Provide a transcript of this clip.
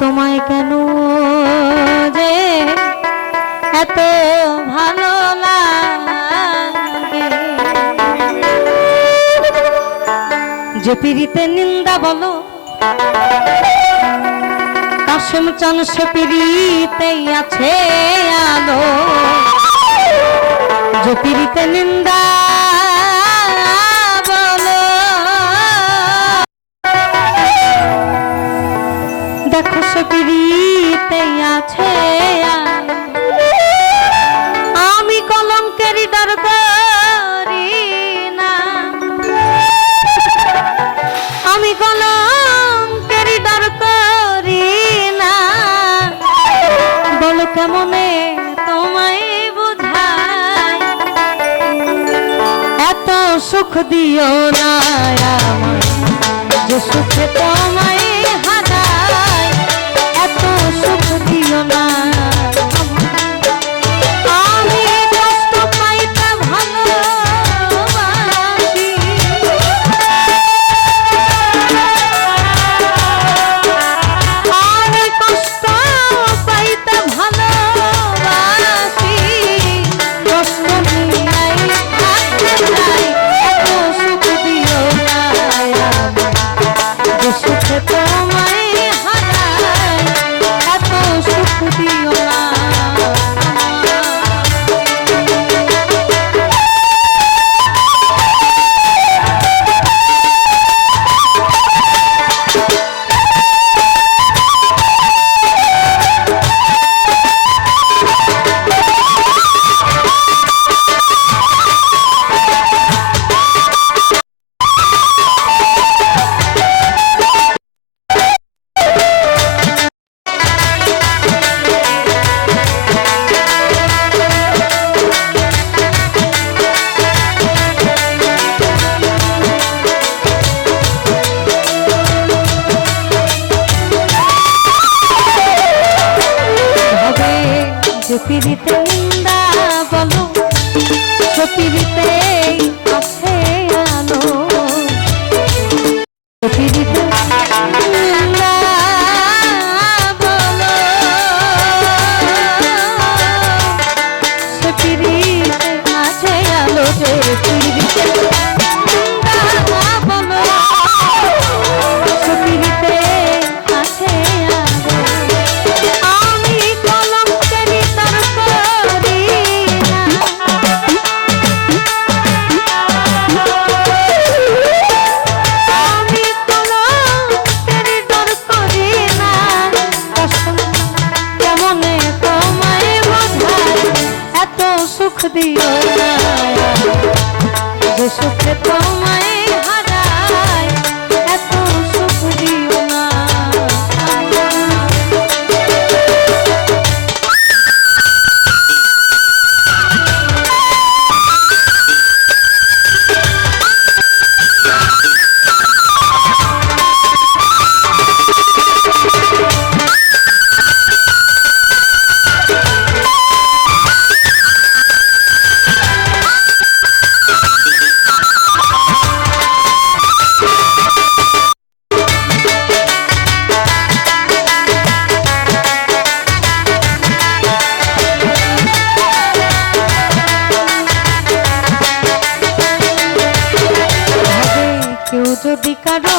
তোমায় কেন যে এত ভালো লাগে, যে পিরিতে নিন্দা বলো কাশেম চান সে পিরিতেই আছে আলো, যে পিরিতে নিন্দা বলো দেখো সে পিরিতেই আছে আলো। আমি কলঙ্কের ডর করি না, আমি কলঙ্কের ডর করি না, বলো কেমনে তোমায় বুঝাই, এত সুখ দিও না আমায় যে সুখে তোমায় হারাই, এত সুখ দিও না। পিরিতে নিন্দা বলো পিরিতে আছে আলো, পিরিতে নিন্দা বলো পিরিতে আছে আলো, যে পিরিতে নিন্দা বলো পিরিতে আছে আলো। আমি কলঙ্কের সুখ দিও না যে সুখে তোমায় হারাই, এত সুখ দিও না। যদি কারো